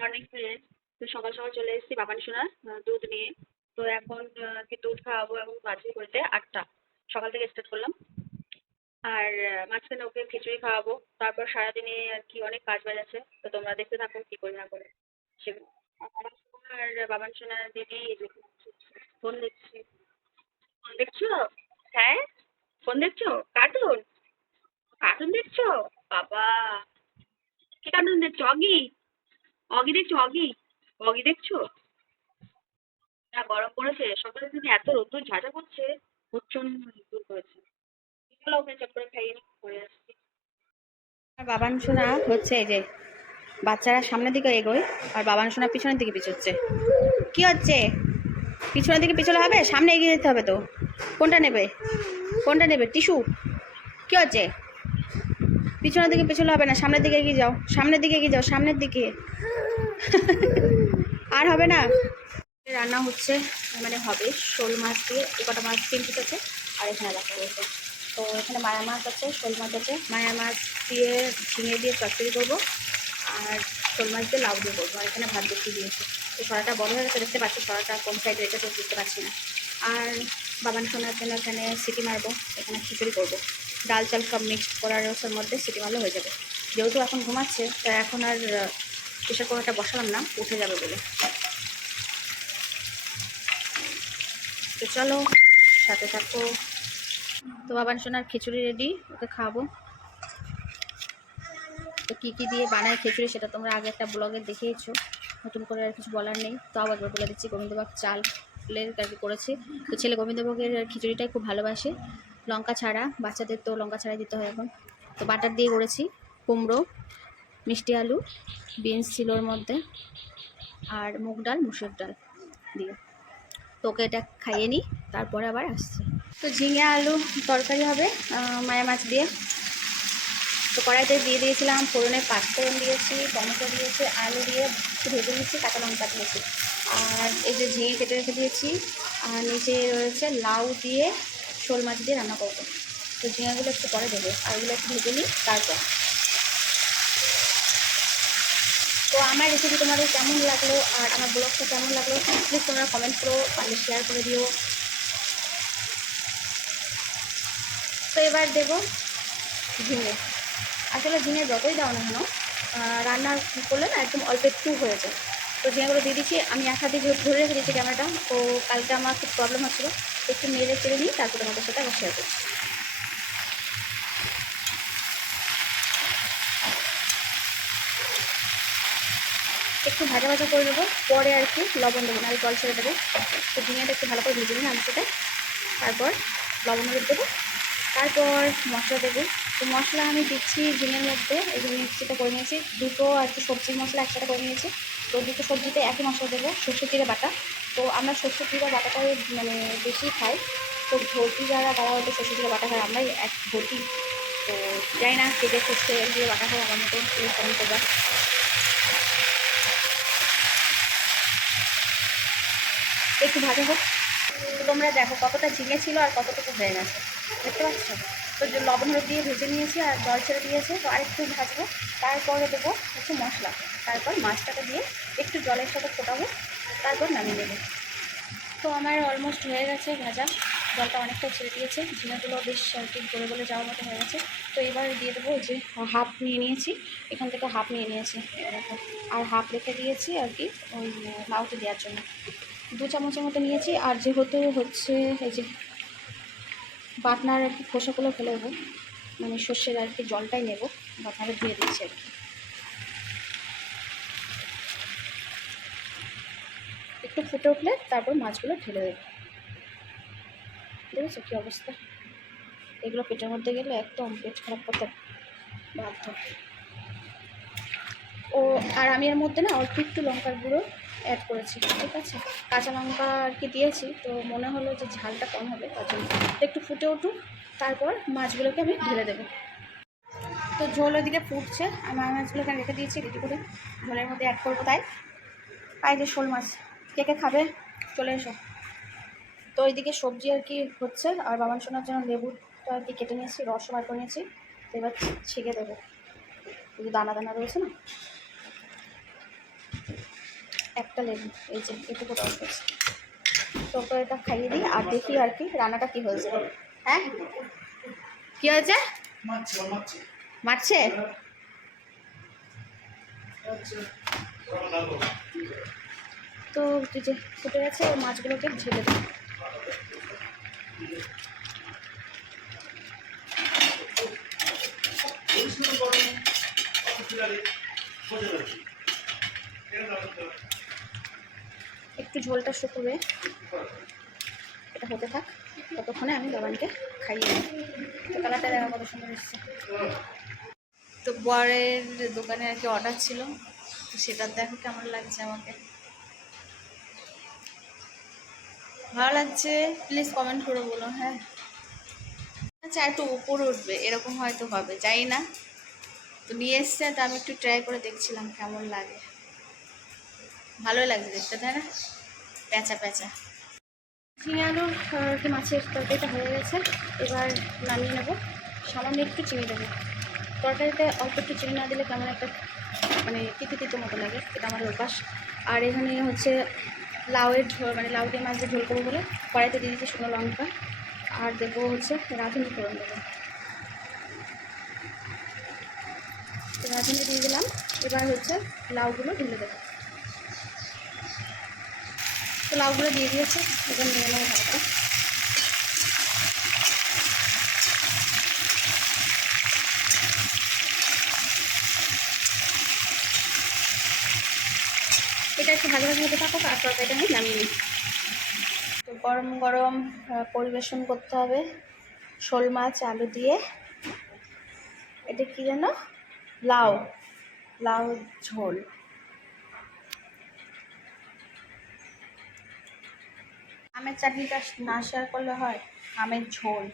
Morning friend. তো সকাল সকাল চলে এসেছি বাবানি সোনার দুধ নিয়ে। তো এখন কি দুধ খাওয়াবো এবং বাজে করতে 8টা। সকাল থেকে স্টার্ট করলাম। আর মাঝখানে ওকে খিচুড়ি খাওয়াবো। তারপর সারাদিনে আর কি অনেক কাজ বাজ আছে, তো তোমরা দেখতে থাকো কি করি না করে সেগুলো। আর বাবান সোনার দিদি এই যে ফোন দেখছি। ফোন দেখছো? হ্যাঁ, ফোন দেখছো? কার্টুন? কার্টুন দেখছো? বাবা, কি কার্টুন দেখছো? অগি? অগি দেখছো? অগি? অগি দেখছো? যা গরম পড়েছে, সকালে থেকে এত রোদ্দুর ঝাঁঝা করছে, প্রচন্ড রোদ্দুর করেছে। চলো ওকে চট করে খাইয়ে নি, করে আসছি। আর বাবান সোনা হচ্ছে এই যে বাচ্চারা সামনের দিকে এগোয় আর বাবান সোনা পিছনের দিকে পিছোচ্ছে। কি হচ্ছে? পিছনের দিকে পিছলে হবে, সামনে এগিয়ে যেতে হবে তো। কোনটা নেবে? কোনটা নেবে? টিস্যু? কি হচ্ছে? পিছনের দিকে পিছলে হবে না, সামনের দিকে এগিয়ে যাও, সামনের দিকে এগিয়ে যাও, সামনের দিকে। আর হবে না। রান্না হচ্ছে, মানে হবে শোল মাছ দিয়ে। এ কটা মাছ 3 পিস আছে আর এখানে রাখা হয়েছে। তো এখানে মায়া মাছ আছে, শোল মাছ আছে। মায়া মাছ দিয়ে ঝিঙে দিয়ে চচ্চড়ি করবো, আর শোল মাছ দিয়ে লাউ দিয়ে করবো। আর এখানে ভাত বসিয়ে দিয়েছি। তো সরাটা বড় হয়ে গেছে, দেখতে পাচ্ছি সরাটা কোন সাইডে রেখে তো বুঝতে পারছি না। আর বাবান সোনার জন্য এখানে সিটি মারবো, এখানে খিচুড়ি করবো। ডাল চাল সব মিক্সড করার রসের মধ্যে সিটি মারলে হয়ে যাবে। যেহেতু এখন ঘুমাচ্ছে, তাই এখন আর প্রেশার কুকারটা বসালাম না, উঠে যাবে বলে। তো চলো সাথে থাকো। তো বাবান সোনার খিচুড়ি রেডি, ওকে খাওয়াবো। তো কী কী দিয়ে বানায় খিচুড়ি সেটা তোমরা আগে একটা ব্লগে দেখিয়েছো, নতুন করে আর কিছু বলার নেই। তো আবার বলে দিচ্ছি, গোবিন্দভোগ চালের আর কি করেছি। তো ছেলে গোবিন্দভোগের খিচুড়িটাই খুব ভালোবাসে, লঙ্কা ছাড়া। বাচ্চাদের তো লঙ্কা ছাড়াই দিতে হয় এখন। তো বাটার দিয়ে করেছি, কুমড়ো, মিষ্টি আলু, বিনস ছিল ওর মধ্যে, আর মুগ ডাল, মুসুর ডাল দিয়ে। তো ওকে এটা খাইয়ে নিই, তারপরে আবার আসছি। তো ঝিঙে আলু তরকারি হবে মায়া মাছ দিয়ে। তো কড়াইতে দিয়ে দিয়েছিলাম ফোড়নে, পাঁচফোড়ন দিয়েছি, টমেটো দিয়েছি, আলু দিয়ে একটু ভেজে নিচ্ছি, কাঁচা লঙ্কা দিয়েছি। আর এই যে ঝিঙে কেটে রেখে দিয়েছি, আর নিচে রয়েছে লাউ দিয়ে শোল মাছ দিয়ে রান্না করবো। তো ঝিঙেগুলো একটু পরে দেবো, আর এগুলো একটু ভেজে নিই তারপর। তো আমার রেসিপি তোমাদের কেমন লাগলো আর আমার ব্লগটা কেমন লাগলো প্লিজ তোমরা কমেন্ট করো, পারলে শেয়ার করে দিও। তো এবার দেবো ঝিঙে। আসলে ঝিঙে যতই দাও না কেন, রান্না করলে না একদম অল্প একটু হয়ে যায়। তো ঝিঙেগুলো দিয়ে দিচ্ছি। আমি এক হাতে ধরে রেখে দিচ্ছি ক্যামেরাটা, তো কালকে আমার খুব প্রবলেম হচ্ছিলো। একটু নেড়ে চেড়ে নিই, তারপর তোমাদের সাথে আবার শেয়ার করছি। একটু ভাজা ভাজা করে নেবো, পরে আর কি লবণ দেবো না, আর জল ছেড়ে দেবো। তো ঝিঙেটা একটু ভালো করে ভেজে নিই আমার সাথে, তারপর লবণ হলুদ দেবো, তারপর মশলা দেবো। তো মশলা আমি দিচ্ছি ঝিঙের মধ্যে, এই যে মিক্সিটা করে নিয়েছি, দুটো আর কি সবজির মশলা একসাথে করে নিয়েছি। তো দুটো সবজিতে একই মশলা দেবো, সর্ষে জিরে বাটা। তো আমরা সর্ষে জিরে বাটাটাই মানে বেশি খাই। তো ভর্তি যারা তারা হয়তো সর্ষে জিরে বাটা খায়, আমরাই এক ভর্তি। তো যাই না কে যে সর্ষে জিরে বাটা খায় আমার মতো, প্লিজ কমেন্ট করবা। একটু ভাজা হোক। তো তোমরা দেখো কতটা ঝিঙে ছিল আর কতটুকু হয়ে গেছে, দেখতে পাচ্ছ? তো যে লবণ হলুদ দিয়ে ভেজে নিয়েছি আর জল ছেড়ে দিয়েছে, তো আরেকটু ভাজবো। তারপরে দেবো হচ্ছে মশলা, তারপর মাছটাকে দিয়ে একটু জলের সাথে ফোটাবো, তারপর নামিয়ে দেবো। তো আমার অলমোস্ট হয়ে গেছে ভাজা, জলটা অনেকটা ছেড়ে দিয়েছে, ঝিঙেগুলো বেশ আর কি গলে গলে যাওয়ার মতো হয়ে গেছে। তো এবার দিয়ে দেবো যে হাফ নিয়ে নিয়েছি, এখান থেকে হাফ নিয়ে নিয়েছি এরকম, আর হাফ রেখে দিয়েছি আর কি ওই লাউতে দেওয়ার জন্য। 2 চামচের মতো নিয়েছি। আর যেহেতু হচ্ছে এই যে বাটনার আর কি খোসাগুলো ফেলে দেবো, মানে সর্ষের আর কি জলটাই নেবো, বাটনারে ধুয়ে দিচ্ছি আর কি। একটু ফুটে উঠলে তারপর মাছগুলো ঢেলে দেবো। দেখেছো কী অবস্থা? এগুলো পেটের মধ্যে গেলে একদম পেট খারাপ করতে বাধ্য। ও আর আমি এর মধ্যে না অল্প একটু লঙ্কার গুঁড়ো অ্যাড করেছি, ঠিক আছে? কাঁচা লঙ্কা আর কি দিয়েছি, তো মনে হলো যে ঝালটা কম হবে, তার জন্য একটু ফুটে উঠুক, তারপর মাছগুলোকে আমি ঢেলে দেবো। তো ঝোল ওইদিকে ফুটছে, আর মাছগুলো এখানে রেখে দিয়েছি রেডি করে, ঝোলের মধ্যে অ্যাড করবো। তাই আর যে শোল মাছ কে কে খাবে চলে এসো। তো ওইদিকে সবজি আর কি হচ্ছে, আর বাবান সোনার জন্য লেবুটা আর কি কেটে নিয়েছি, রস বার করে নিয়েছি। তো এবার ছেঁকে দেবো, দানা দানা রয়েছে না। একটা লেবু, এই যে এটুকু রস আছে। তো ওকে এটা খাইয়ে দিই আর দেখি আর কি রান্নাটা কি হয়েছে। হ্যাঁ কি হয়েছে? মারছে? তো এই যে ফুটে গেছে, মাছগুলোকে ঢেলে দিই। একটু ঝোলটা শুকোবে, এটা হতে থাক, ততক্ষণে আমি বাবানকে খাইয়ে দিই। তো কালারটা দেখা কত সুন্দর এসছে। তো বরের দোকানে আর কি অর্ডার ছিল, তো সেটা দেখো কেমন লাগছে আমাকে। ভালো লাগছে প্লিজ কমেন্ট করে বলো। হ্যাঁ আচ্ছা, একটু উপরে উঠবে এরকম হয়তো হবে, যাই না। তো নিয়ে এসছে, তো আমি একটু ট্রাই করে দেখছিলাম কেমন লাগে। ভালোই লাগছে দেখতে, তাই না? প্যাঁচা প্যাঁচা। ঝিঙে আলুর আর কি মাছের তরকারিটা হয়ে গেছে, এবার নামিয়ে নেব। সামান্য একটু চিনি দেবো, তরকারিতে অল্প একটু চিনি না দিলে কেমন একটা মানে তিতো তিতো মতো লাগে, এটা আমার অভ্যাস। আর এখানে হচ্ছে লাউয়ের ঝোল, মানে লাউ দিয়ে মাছ দিয়ে ঝোল করবো বলে কড়াইতে দিয়ে দিচ্ছি শুকনো লঙ্কা, আর দেবো হচ্ছে রাঁধুনি ফোড়ন দেবো। রাঁধুনি দিয়ে দিলাম, এবার হচ্ছে লাউগুলো ঢেলে দেবো। তো লাউগুলো দিয়ে দিয়েছে, এবার নিয়ে নেবো ভালো। এটা একটু ভালো ভালো হতে থাকুক আর তরকারিটা আমি নামিয়ে নিই। তো গরম গরম পরিবেশন করতে হবে শোল মাছ আলু দিয়ে। এটা কি যেন, লাউ, লাউ ঝোল। আমের চাটনিটা না শেয়ার করলে হয়, আমের ঝোল।